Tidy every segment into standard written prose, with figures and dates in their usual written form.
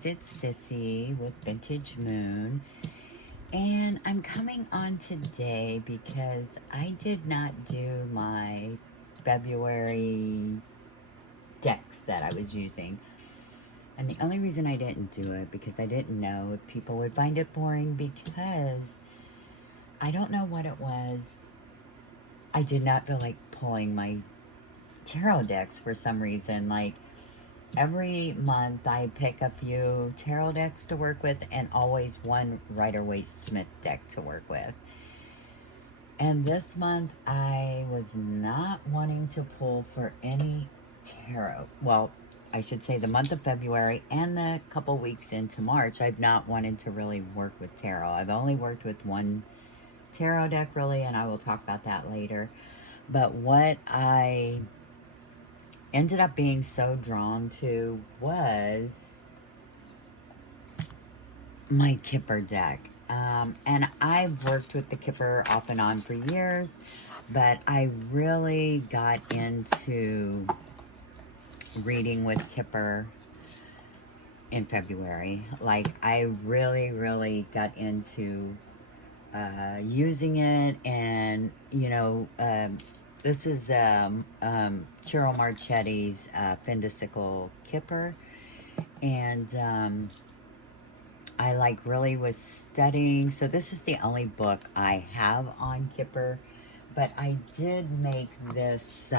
guys, it's Sissy with Vintage Moon, and I'm coming on today because I did not do my February decks that I was using. And the only reason I didn't do it because I didn't know if people would find it boring, because I don't know what it was. I did not feel like pulling my tarot decks for some reason. Like, every month I pick a few tarot decks to work with and always one Rider-Waite-Smith deck to work with. And this month I was not wanting to pull for any tarot. Well, I should say the month of February and the couple weeks into March, I've not wanted to really work with tarot. I've only worked with one tarot deck really, and I will talk about that later. But what I ended up being so drawn to was my Kipper deck. And I've worked with the Kipper off and on for years, but I really got into reading with Kipper in February. Like, I really got into using it, and this is Cheryl Marchetti's Findicicle Kipper, and I really was studying. So this is the only book I have on Kipper, but I did make this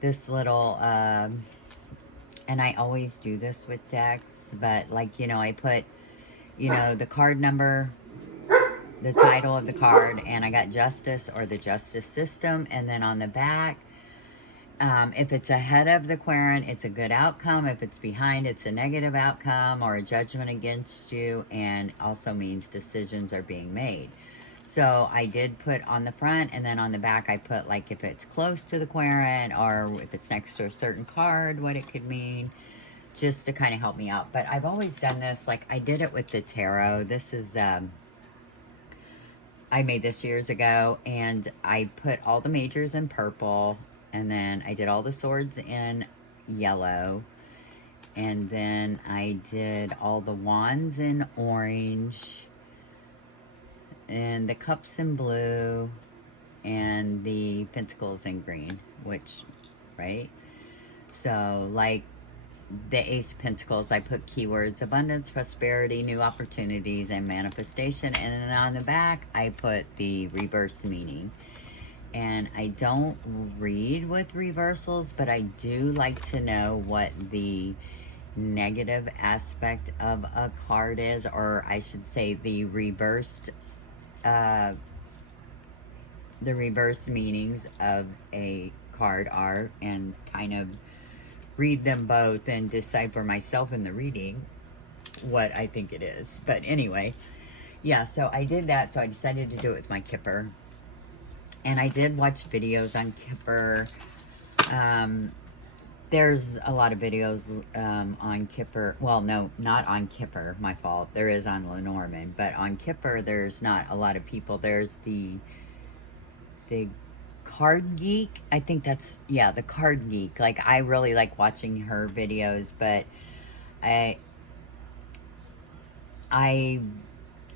this little and I always do this with decks, but I put the card number, the title of the card, and I got Justice or the Justice System, and then on the back, if it's ahead of the querent, it's a good outcome. If it's behind, it's a negative outcome or a judgment against you, and also means decisions are being made. So I did put on the front, and then on the back I put, like, if it's close to the querent or if it's next to a certain card, what it could mean, just to kind of help me out. But I've always done this. Like, I did it with the tarot. This is I made this years ago, and I put all the majors in purple, and then I did all the swords in yellow, and then I did all the wands in orange, and the cups in blue, and the pentacles in green, right? So, like, the Ace of Pentacles, I put keywords: abundance, prosperity, new opportunities, and manifestation. And then on the back, I put the reverse meaning. And I don't read with reversals, but I do like to know what the negative aspect of a card is, or I should say the reverse meanings of a card are, and kind of read them both and decipher myself in the reading what I think it is. But anyway, yeah, so I did that. So I decided to do it with my Kipper. And I did watch videos on Kipper. There's a lot of videos on Kipper. Well, no, not on Kipper, my fault. There is on Lenormand. But on Kipper, there's not a lot of people. There's the Card Geek. I think that's, yeah, the Card Geek. Like, I really like watching her videos, but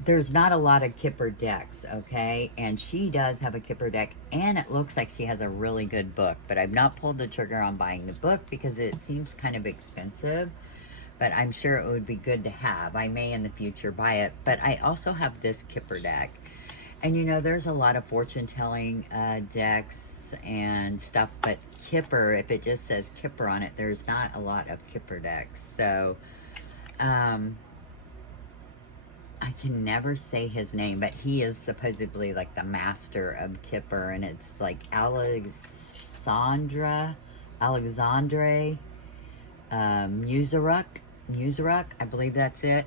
there's not a lot of Kipper decks, okay? And she does have a Kipper deck, and it looks like she has a really good book, but I've not pulled the trigger on buying the book because it seems kind of expensive, but I'm sure it would be good to have. I may in the future buy it, but I also have this Kipper deck. And there's a lot of fortune-telling decks and stuff, but Kipper, if it just says Kipper on it, there's not a lot of Kipper decks. So, I can never say his name, but he is supposedly like the master of Kipper, and it's like Alexandre Museruk, I believe that's it.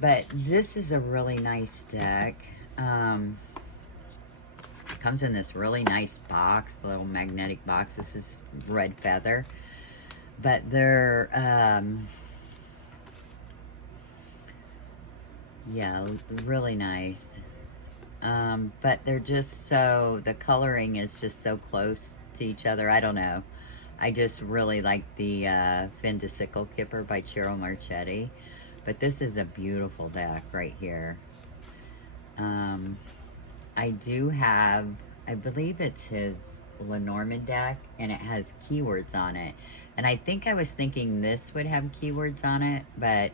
But this is a really nice deck. Comes in this really nice box, little magnetic box. This is red feather, but they're yeah, really nice. But they're just so, the coloring is just so close to each other. I don't know. I just really like the Findicicle Kipper by Ciro Marchetti. But this is a beautiful deck right here. I do have, I believe it's his Lenormand deck, and it has keywords on it. And I think I was thinking this would have keywords on it, but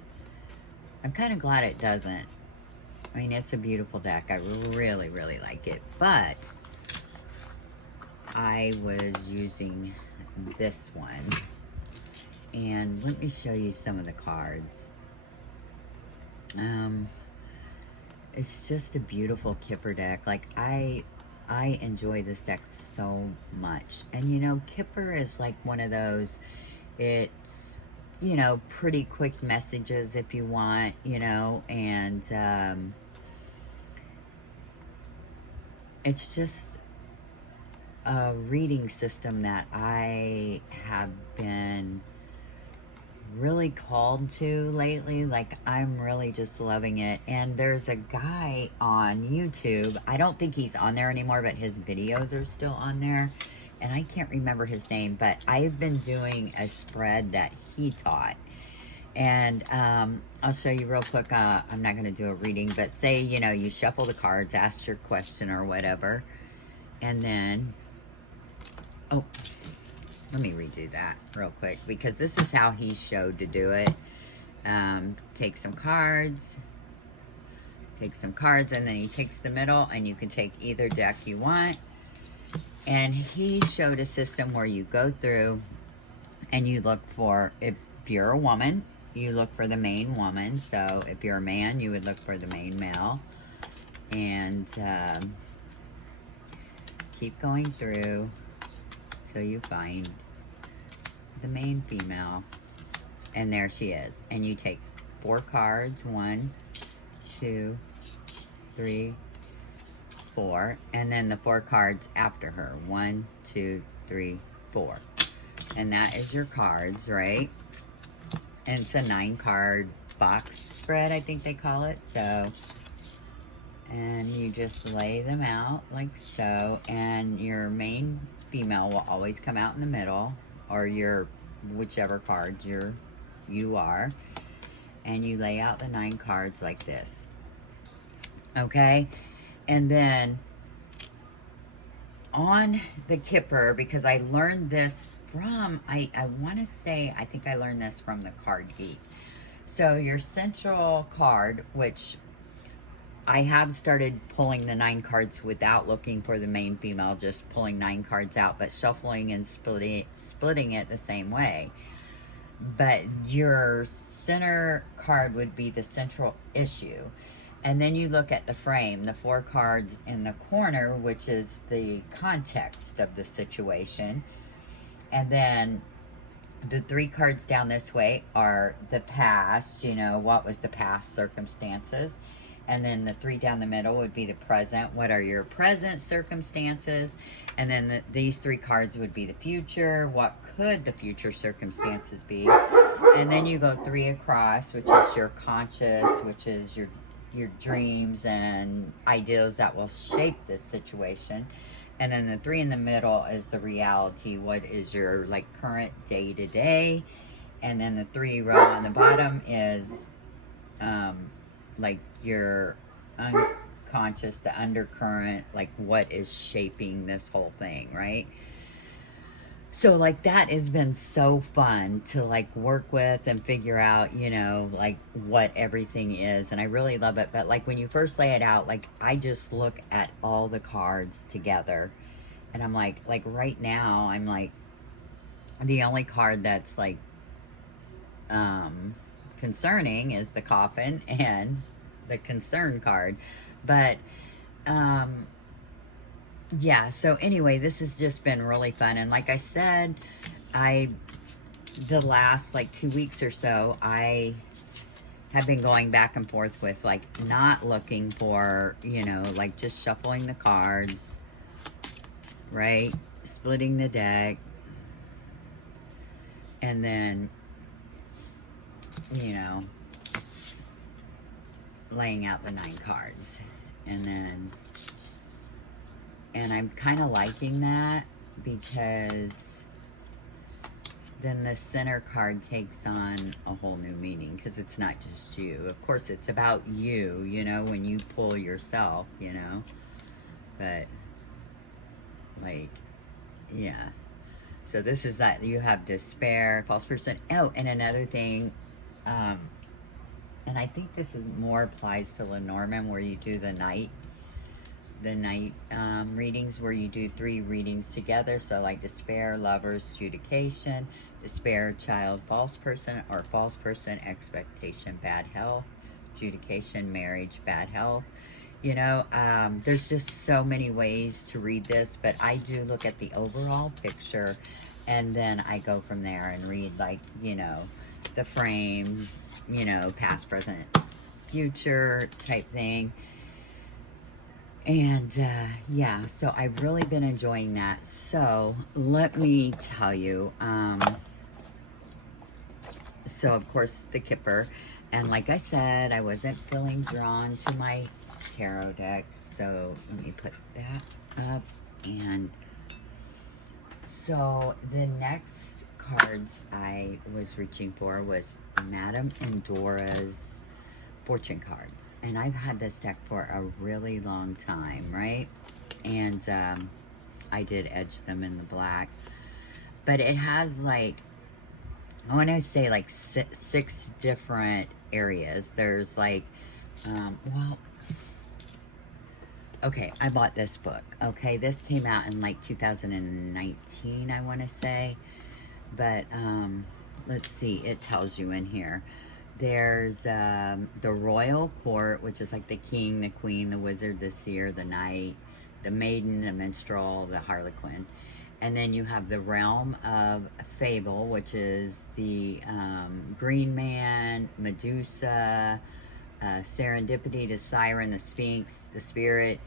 I'm kind of glad it doesn't. I mean, it's a beautiful deck. I really, really like it. But I was using this one. And let me show you some of the cards. It's just a beautiful Kipper deck. Like, I enjoy this deck so much. And, you know, Kipper is like one of those, it's, you know, pretty quick messages if you want, you know, and it's just a reading system that I have been really called to lately. Like, I'm really just loving it. And there's a guy on YouTube, I don't think he's on there anymore, but his videos are still on there, and I can't remember his name, but I've been doing a spread that he taught. And I'll show you real quick. I'm not going to do a reading, but say, you know, you shuffle the cards, ask your question or whatever, and then, oh, let me redo that real quick, because this is how he showed to do it. Take some cards, and then he takes the middle, and you can take either deck you want. And he showed a system where you go through and you look for, if you're a woman, you look for the main woman. So if you're a man, you would look for the main male. And keep going through till you find the main female. And there she is. And you take 4 cards. 1, 2, 3, 4. And then the 4 cards after her. 1, 2, 3, 4. And that is your cards, right? And it's a 9-card box spread, I think they call it. So, and you just lay them out like so. And your main female will always come out in the middle, or your whichever card you are. And you lay out the 9 cards like this. Okay? And then on the Kipper, because I learned this from, I want to say, I think I learned this from the Card Geek. So your central card, which I have started pulling the 9 cards without looking for the main female, just pulling 9 cards out, but shuffling and splitting it the same way. But your center card would be the central issue. And then you look at the frame, the 4 cards in the corner, which is the context of the situation. And then the 3 cards down this way are the past, you know, what was the past circumstances. And then the 3 down the middle would be the present. What are your present circumstances? And then these 3 cards would be the future. What could the future circumstances be? And then you go 3 across, which is your conscious, which is your dreams and ideals that will shape this situation. And then the 3 in the middle is the reality. What is your like current day to day? And then the 3 row on the bottom is like your unconscious, the undercurrent, like what is shaping this whole thing, right? So like that has been so fun to like work with and figure out, you know, like what everything is. And I really love it. But like when you first lay it out, like I just look at all the cards together and I'm like right now, I'm like, the only card that's like concerning is the coffin and the concern card. But yeah, so anyway, this has just been really fun. And like I said, the last like 2 weeks or so, I have been going back and forth with like not looking for, you know, like just shuffling the cards, right? Splitting the deck. And then, you know, laying out the 9 cards. And I'm kind of liking that because then the center card takes on a whole new meaning because it's not just you. Of course, it's about you, you know, when you pull yourself, you know. But, like, yeah. So this is that you have despair, false person. Oh, and another thing, and I think this is more applies to Lenormand where you do the night readings where you do 3 readings together. So like despair, lovers, adjudication, despair, child, false person, or false person, expectation, bad health, adjudication, marriage, bad health. You know, there's just so many ways to read this, but I do look at the overall picture and then I go from there and read, like, you know, the frame, you know, past, present, future type thing. And yeah, so I've really been enjoying that. So let me tell you, so of course the Kipper, and like I said, I wasn't feeling drawn to my tarot deck, so let me put that up. And so the next cards I was reaching for was Madame Endora's fortune cards, and I've had this deck for a really long time, right? And I did edge them in the black, but it has like, I want to say like 6 different areas. There's like, well, okay, I bought this book. Okay, this came out in like 2019, I want to say, but let's see, it tells you in here. There's the royal court, which is like the king, the queen, the wizard, the seer, the knight, the maiden, the minstrel, the harlequin. And then you have the realm of fable, which is the green man, Medusa, serendipity, the siren, the sphinx, the spirit.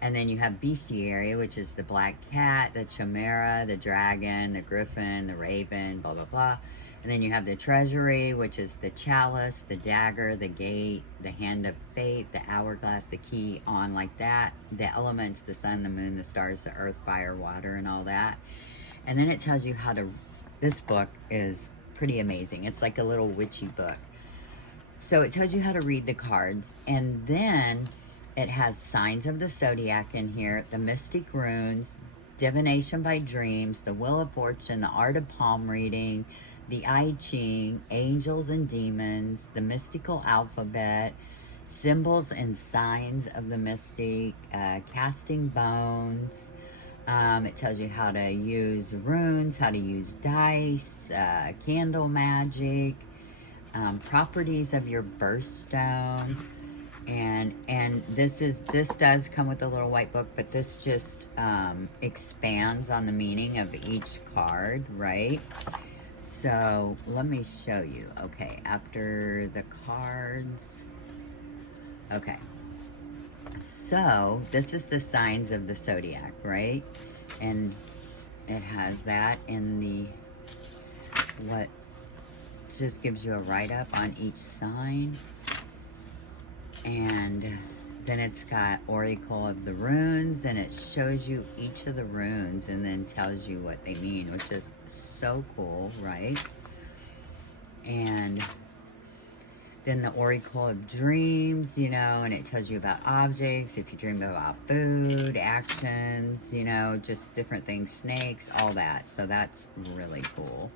And then you have bestiary, which is the black cat, the chimera, the dragon, the griffin, the raven, blah, blah, blah. And then you have the treasury, which is the chalice, the dagger, the gate, the hand of fate, the hourglass, the key, on like that. The elements, the sun, the moon, the stars, the earth, fire, water, and all that. And then it tells you how to, this book is pretty amazing. It's like a little witchy book. So it tells you how to read the cards. And then it has signs of the zodiac in here, the mystic runes, divination by dreams, the wheel of fortune, the art of palm reading, the I Ching, angels and demons, the mystical alphabet, symbols and signs of the mystic, casting bones. It tells you how to use runes, how to use dice, candle magic, properties of your birthstone. And this does come with a little white book, but this just expands on the meaning of each card, right? So let me show you. Okay, after the cards. Okay, so this is the signs of the zodiac, right? And it has that in the, what just gives you a write-up on each sign. And then it's got Oracle of the Runes, and it shows you each of the runes and then tells you what they mean, which is so cool, right? And then the Oracle of Dreams, you know, and it tells you about objects, if you dream about food, actions, you know, just different things, snakes, all that. So that's really cool.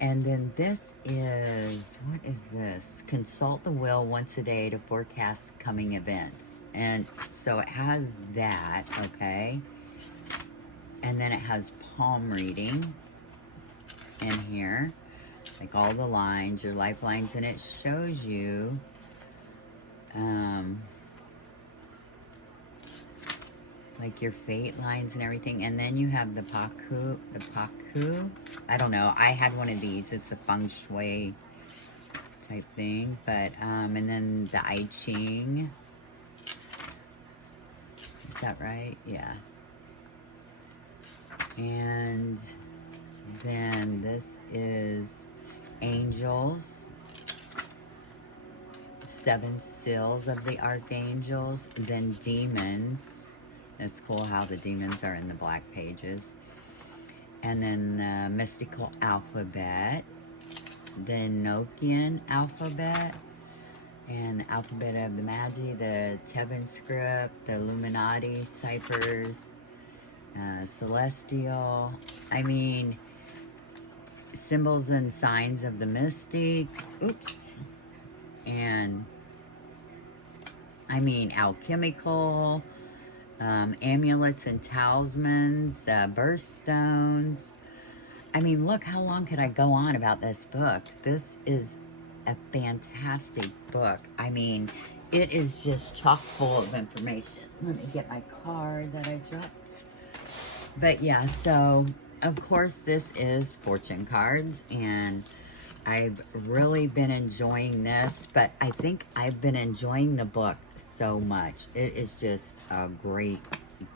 And then this is, what is this? Consult the wheel once a day to forecast coming events. And so it has that, okay? And then it has palm reading in here. Like all the lines, your lifelines, and it shows you like your fate lines and everything. And then you have the Paku. I don't know. I had one of these. It's a feng shui type thing. But, and then the I Ching. Is that right? Yeah. And then this is angels. 7 seals of the archangels. Then demons. It's cool how the demons are in the black pages. and then the mystical alphabet, the Enochian alphabet, and the alphabet of the Magi, the Theban script, the Illuminati ciphers, celestial. I mean, symbols and signs of the mystics. Oops. And I mean, alchemical, amulets and talismans, birthstones. I mean, look, how long could I go on about this book? This is a fantastic book. I mean, it is just chock full of information. Let me get my card that I dropped. But yeah, so of course this is fortune cards, and I've really been enjoying this, but I think I've been enjoying the book so much. It is just a great,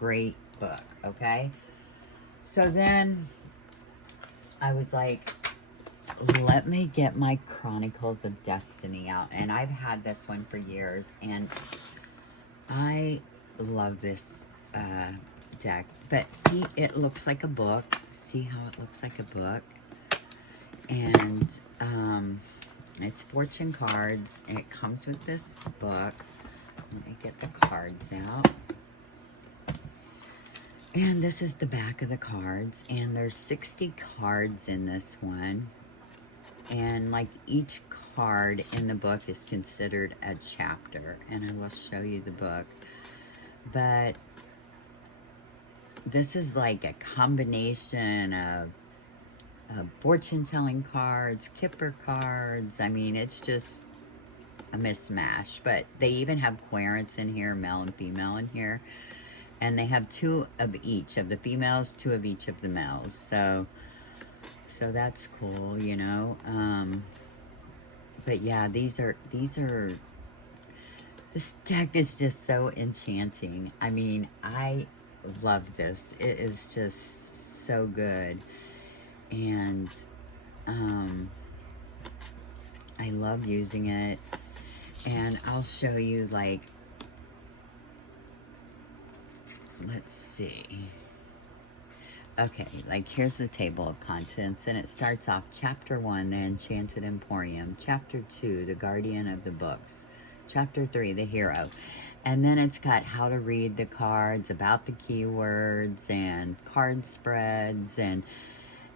great book, okay? So then I was like, let me get my Chronicles of Destiny out. And I've had this one for years, and I love this deck. But see, it looks like a book. See how it looks like a book? And it's fortune cards. It comes with this book. Let me get the cards out. And this is the back of the cards. And there's 60 cards in this one. And like each card in the book is considered a chapter. And I will show you the book. But this is like a combination of fortune-telling cards, Kipper cards. I mean, it's just a mismatch. But they even have querents in here, male and female in here. And they have 2 of each of the females, 2 of each of the males. So that's cool, you know. But yeah, this deck is just so enchanting. I mean, I love this. It is just so good. And I love using it. And I'll show you, like, let's see. Okay, like here's the table of contents, and it starts off Chapter 1, The Enchanted Emporium. Chapter 2, The Guardian of the Books. Chapter 3, The Hero. And then it's got how to read the cards, about the keywords, and card spreads, and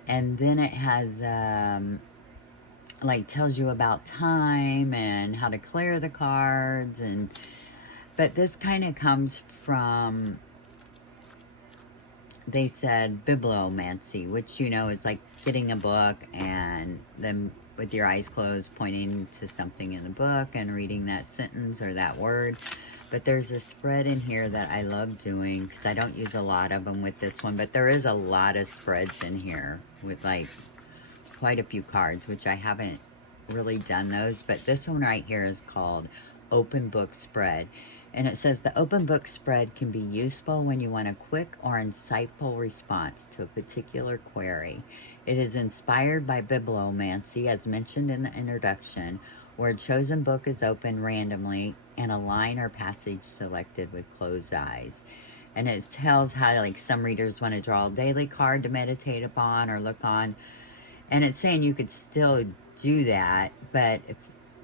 then it has like tells you about time and how to clear the cards. And but this kind of comes from, they said, bibliomancy, which, you know, is like getting a book and then with your eyes closed pointing to something in the book and reading that sentence or that word. But there's a spread in here that I love doing because I don't use a lot of them with this one, but there is a lot of spreads in here with like quite a few cards, which I haven't really done those. But this one right here is called Open Book Spread. And it says the open book spread can be useful when you want a quick or insightful response to a particular query. It is inspired by bibliomancy, as mentioned in the introduction, where a chosen book is opened randomly and a line or passage selected with closed eyes. And it tells how, like, some readers want to draw a daily card to meditate upon or look on. And it's saying you could still do that, but if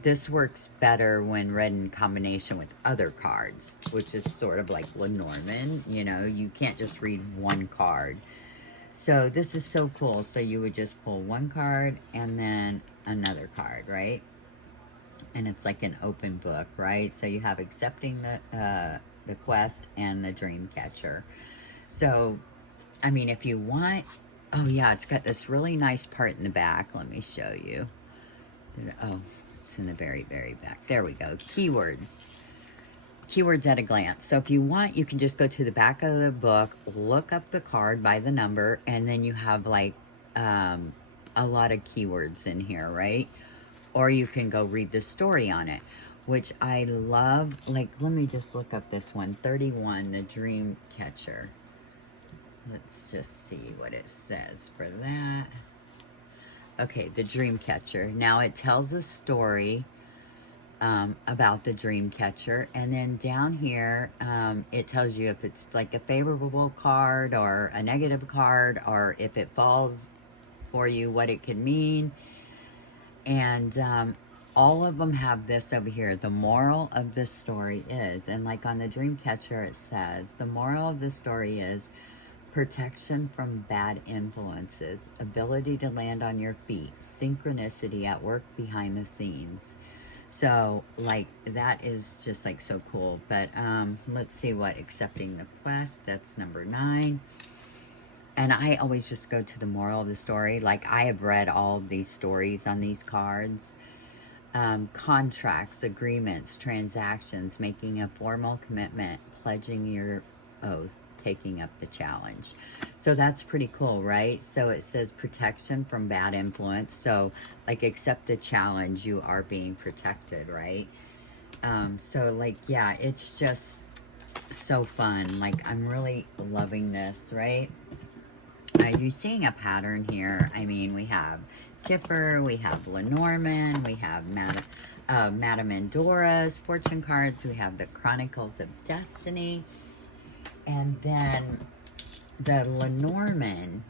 this works better when read in combination with other cards, which is sort of like Lenormand. You know, you can't just read one card. So this is so cool. So you would just pull one card and then another card, right? And it's like an open book, right? So you have accepting the quest and the dream catcher. So, I mean, if you want, oh yeah, it's got this really nice part in the back. Let me show you. Oh, it's in the very, very back. There we go. Keywords. Keywords at a glance. So if you want, you can just go to the back of the book, look up the card by the number, and then you have like a lot of keywords in here, right? Or you can go read the story on it, which I love. Like, let me just look up this one. 31, the dream catcher. Let's just see what it says for that. Okay, the dream catcher. Now it tells a story about the dream catcher. And then down here, it tells you if it's like a favorable card or a negative card, or if it falls for you, what it could mean. And all of them have this over here. The moral of this story is, and like on the dream catcher, it says, the moral of the story is protection from bad influences, ability to land on your feet, synchronicity at work behind the scenes. So, like, that is just, like, so cool. But, let's see what accepting the quest, that's number 9. And I always just go to the moral of the story. Like, I have read all of these stories on these cards. Contracts, agreements, transactions, making a formal commitment, pledging your oath, taking up the challenge. So that's pretty cool, right? So it says protection from bad influence. So, like, accept the challenge, you are being protected, right? So, like, yeah, it's just so fun. Like, I'm really loving this, right? You're seeing a pattern here. I mean, we have Kipper, we have Lenormand, we have Madame Endora's fortune cards, we have the Chronicles of Destiny, and then the Lenormand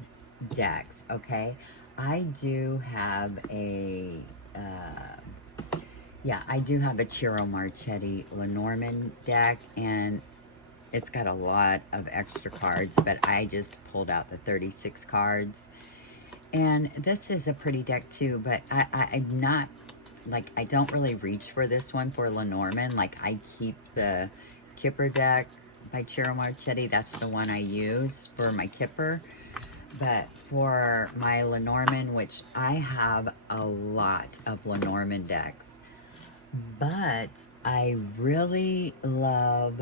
decks, okay? I do have a, I do have a Ciro Marchetti Lenormand deck, and it's got a lot of extra cards, but I just pulled out the 36 cards. And this is a pretty deck too, but I'm not, like, I don't really reach for this one for Lenormand. Like, I keep the Kipper deck by Ciro Marchetti. That's the one I use for my Kipper. But for my Lenormand, which I have a lot of Lenormand decks, but I really love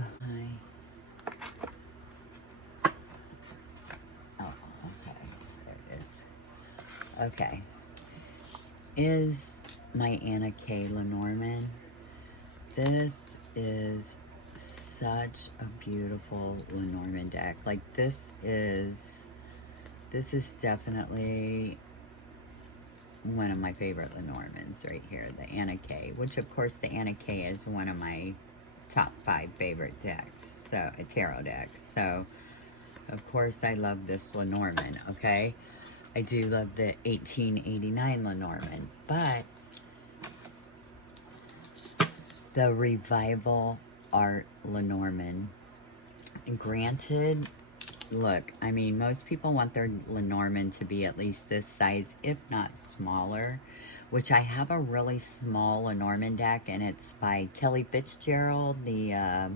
okay, is my Anna K Lenormand. This is such a beautiful Lenormand deck. Like, this is definitely one of my favorite Lenormands right here, the Anna K, which of course the Anna K is one of my top 5 favorite decks, so a tarot deck. So of course I love this Lenormand, okay? I do love the 1889 Lenormand, but the Revival Art Lenormand, granted, look, I mean, most people want their Lenormand to be at least this size, if not smaller, which I have a really small Lenormand deck, and it's by Kelly Fitzgerald, the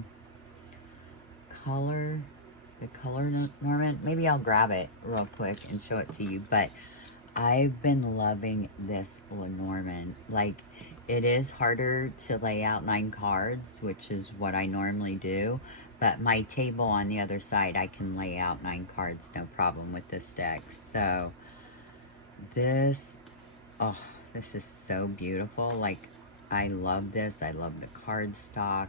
color Lenormand. Maybe I'll grab it real quick and show it to you, but I've been loving this Lenormand. Like, it is harder to lay out 9 cards, which is what I normally do, but my table on the other side, I can lay out 9 cards, no problem with this deck. So, this is so beautiful. Like, I love this. I love the card stock.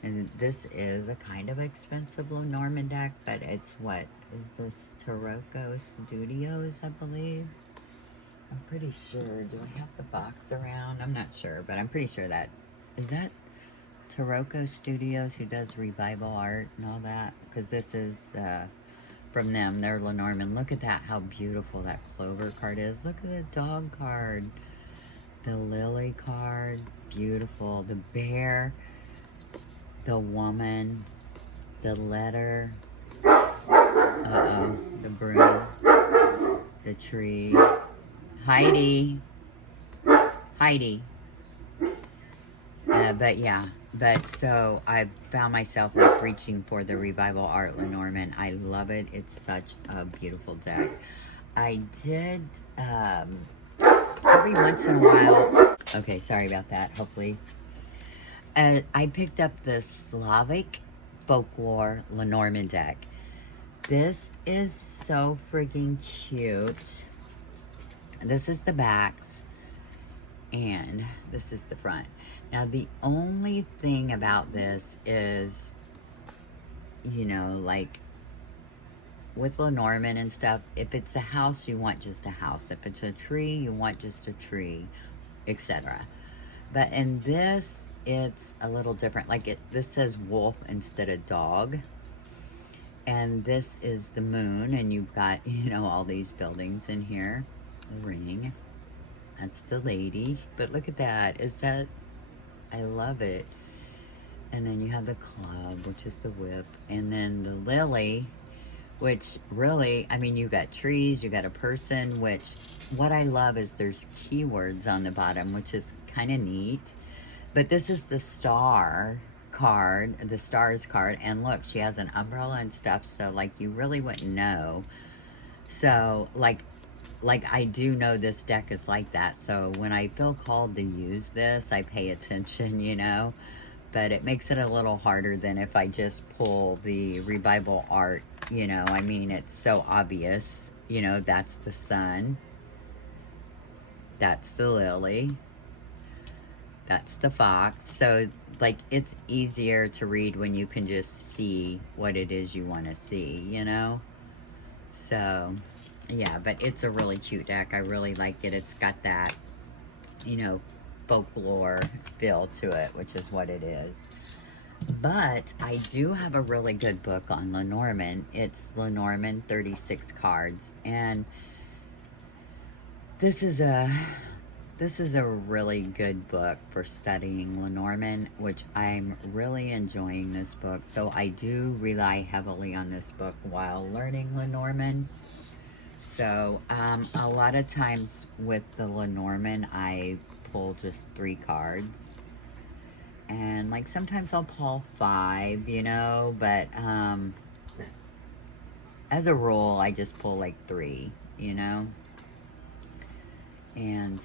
And this is a kind of expensive Lenormand deck, but it's what? Is this Taroko Studios, I believe? I'm pretty sure. Do I have the box around? I'm not sure, but I'm pretty sure that... Is that Taroko Studios who does revival art and all that? Because this is from them. They're Lenormand. Look at that, how beautiful that clover card is. Look at the dog card. The lily card. Beautiful. The bear. The woman. The letter. The broom. The tree. Heidi. But yeah, so I found myself like reaching for the Revival Art Lenormand. I love it. It's such a beautiful deck. I did, every once in a while, okay, sorry about that, hopefully. I picked up the Slavic Folklore Lenormand deck. This is so freaking cute. This is the backs, and this is the front. Now, the only thing about this is, you know, like with Lenormand and stuff, if it's a house, you want just a house. If it's a tree, you want just a tree, etc. But in this, it's a little different. Like this says wolf instead of dog. And this is the moon, and you've got, you know, all these buildings in here. The ring. That's the lady. But look at that. Is that, I love it. And then you have the club, which is the whip. And then the lily, which really, I mean, you got trees, you got a person, which what I love is there's keywords on the bottom, which is kind of neat. But this is the star card, the stars card. And look, she has an umbrella and stuff. So like you really wouldn't know. So like I do know this deck is like that. So when I feel called to use this, I pay attention, you know. But it makes it a little harder than if I just pull the revival art, you know. I mean, it's so obvious, you know, that's the sun, that's the lily, that's the fox. So like it's easier to read when you can just see what it is you want to see, you know. So yeah, but it's a really cute deck. I really like it. It's got that, you know, folklore feel to it, which is what it is. But I do have a really good book on Lenormand. It's Lenormand 36 cards, and this is a really good book for studying Lenormand, which I'm really enjoying this book. So I do rely heavily on this book while learning Lenormand. So a lot of times with the Lenormand, I pull just 3 cards. And like sometimes I'll pull 5, you know, but as a rule, I just pull like 3, you know. And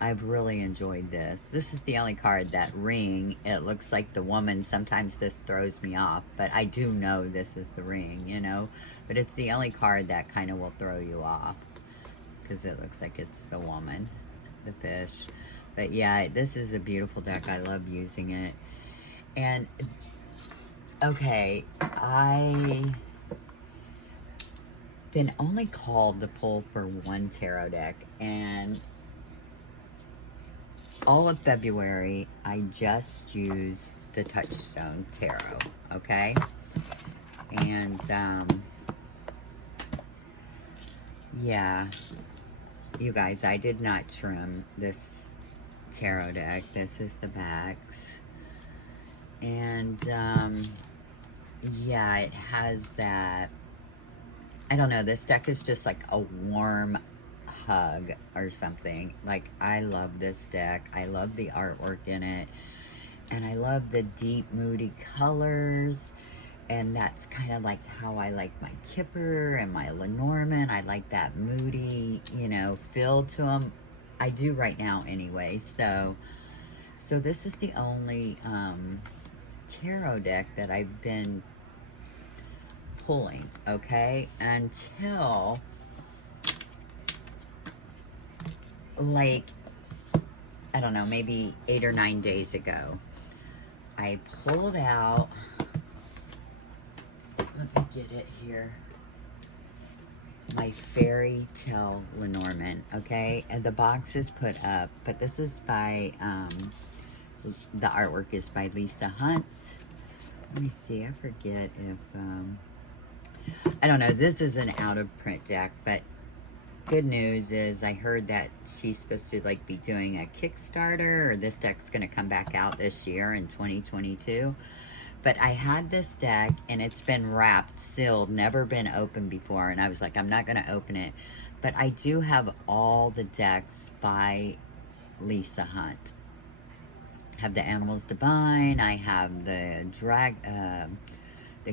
I've really enjoyed this. This is the only card, that ring. It looks like the woman. Sometimes this throws me off, but I do know this is the ring, you know. But it's the only card that kind of will throw you off because it looks like it's the woman, the fish. But yeah, this is a beautiful deck. I love using it. And okay, I been only called to pull for 1 tarot deck, and all of February I just used the Touchstone Tarot, okay? And yeah, you guys, I did not trim this tarot deck. This is the backs. And yeah, it has that, I don't know, this deck is just like a warm hug or something. Like, I love this deck. I love the artwork in it. And I love the deep, moody colors. And that's kind of like how I like my Kipper and my Lenormand. I like that moody, you know, feel to them. I do right now anyway. So this is the only tarot deck that I've been pulling, okay, until like, I don't know, maybe 8 or 9 days ago. I pulled out, let me get it here, my Fairy Tale Lenormand, okay, and the box is put up, but this is by, the artwork is by Lisa Hunt. Let me see, I forget if, I don't know, this is an out of print deck, but good news is I heard that she's supposed to like be doing a Kickstarter, or this deck's going to come back out this year in 2022. But I had this deck and it's been wrapped, sealed, never been opened before, and I was like, I'm not going to open it. But I do have all the decks by Lisa Hunt. I have the Animals Divine, I have the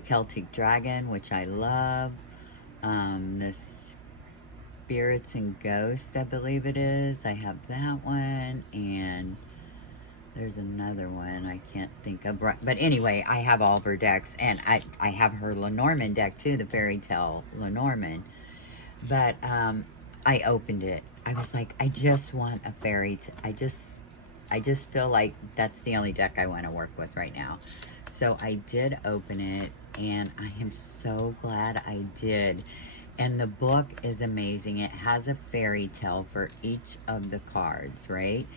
Celtic Dragon, which I love. This Spirits and Ghosts, I believe it is. I have that one, and there's another one I can't think of. But anyway, I have all of her decks, and I have her Lenormand deck too, the Fairy Tale Lenormand. But I opened it. I was like, I just want a I just feel like that's the only deck I want to work with right now. So I did open it, and I am so glad I did. And the book is amazing. It has a fairy tale for each of the cards, right?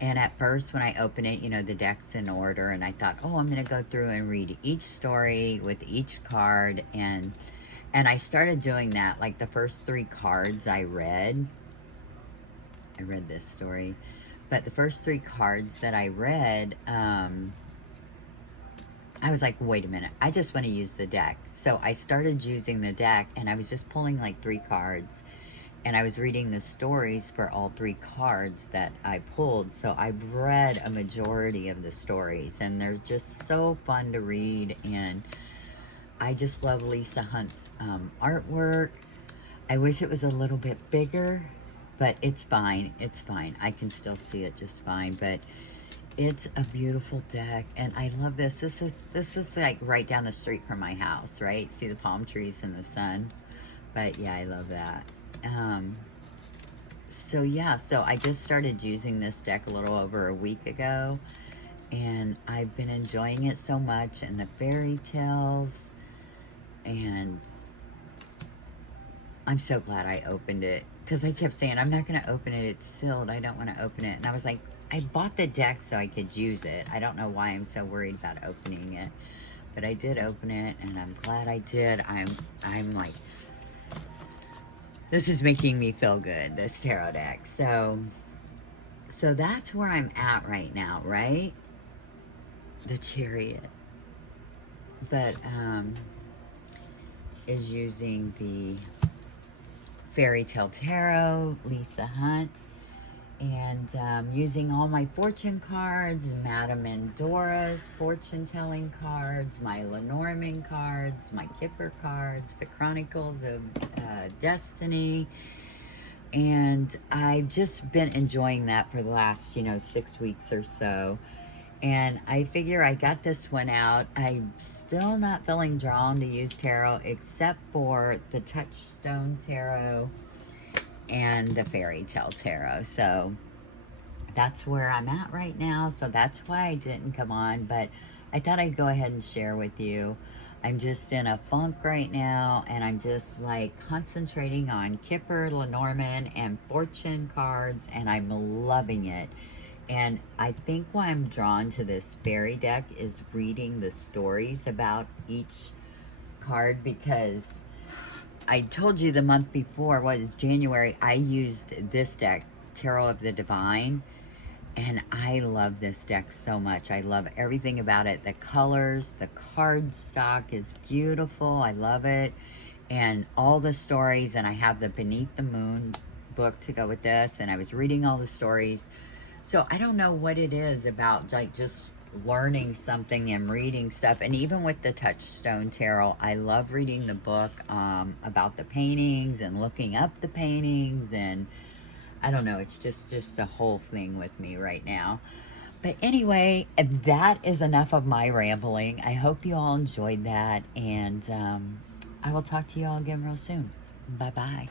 And at first when I open it, you know, the deck's in order, and I thought, oh, I'm going to go through and read each story with each card, and I started doing that. Like the first 3 cards I read this story, but the first 3 cards that I read, I was like, wait a minute, I just want to use the deck. So I started using the deck, and I was just pulling like 3 cards, and I was reading the stories for all 3 cards that I pulled. So I've read a majority of the stories, and they're just so fun to read, and I just love Lisa Hunt's artwork. I wish it was a little bit bigger, but it's fine. It's fine. I can still see it just fine, but it's a beautiful deck, and I love this. This is like right down the street from my house, right? See the palm trees and the sun. But yeah, I love that. So yeah, so I just started using this deck a little over a week ago, and I've been enjoying it so much, and the fairy tales, and I'm so glad I opened it, because I kept saying, I'm not going to open it, it's sealed, I don't want to open it. And I was like, I bought the deck so I could use it. I don't know why I'm so worried about opening it, but I did open it, and I'm glad I did. I'm like, this is making me feel good, this tarot deck. So that's where I'm at right now, right? The Chariot. But is using the Fairy Tale Tarot, Lisa Hunt, and using all my fortune cards, Madame Endora's fortune telling cards, my Lenormand cards, my Kipper cards, the Chronicles of Destiny, and I've just been enjoying that for the last, 6 weeks or so. And I figure I got this one out. I'm still not feeling drawn to use tarot, except for the Touchstone Tarot and the Fairy Tale Tarot. So that's where I'm at right now. So that's why I didn't come on, but I thought I'd go ahead and share with you. I'm just in a funk right now, and I'm just like concentrating on Kipper, Lenormand, and fortune cards, and I'm loving it. And I think why I'm drawn to this fairy deck is reading the stories about each card, because I told you the month before was January, I used this deck, Tarot of the Divine, and I love this deck so much. I love everything about it. The colors, the card stock is beautiful. I love it. And all the stories, and I have the Beneath the Moon book to go with this, and I was reading all the stories. So I don't know what it is about like just learning something and reading stuff. And even with the Touchstone Tarot, I love reading the book about the paintings and looking up the paintings, and I don't know, it's just a whole thing with me right now. But anyway, that is enough of my rambling. I hope you all enjoyed that, and I will talk to you all again real soon. Bye-bye.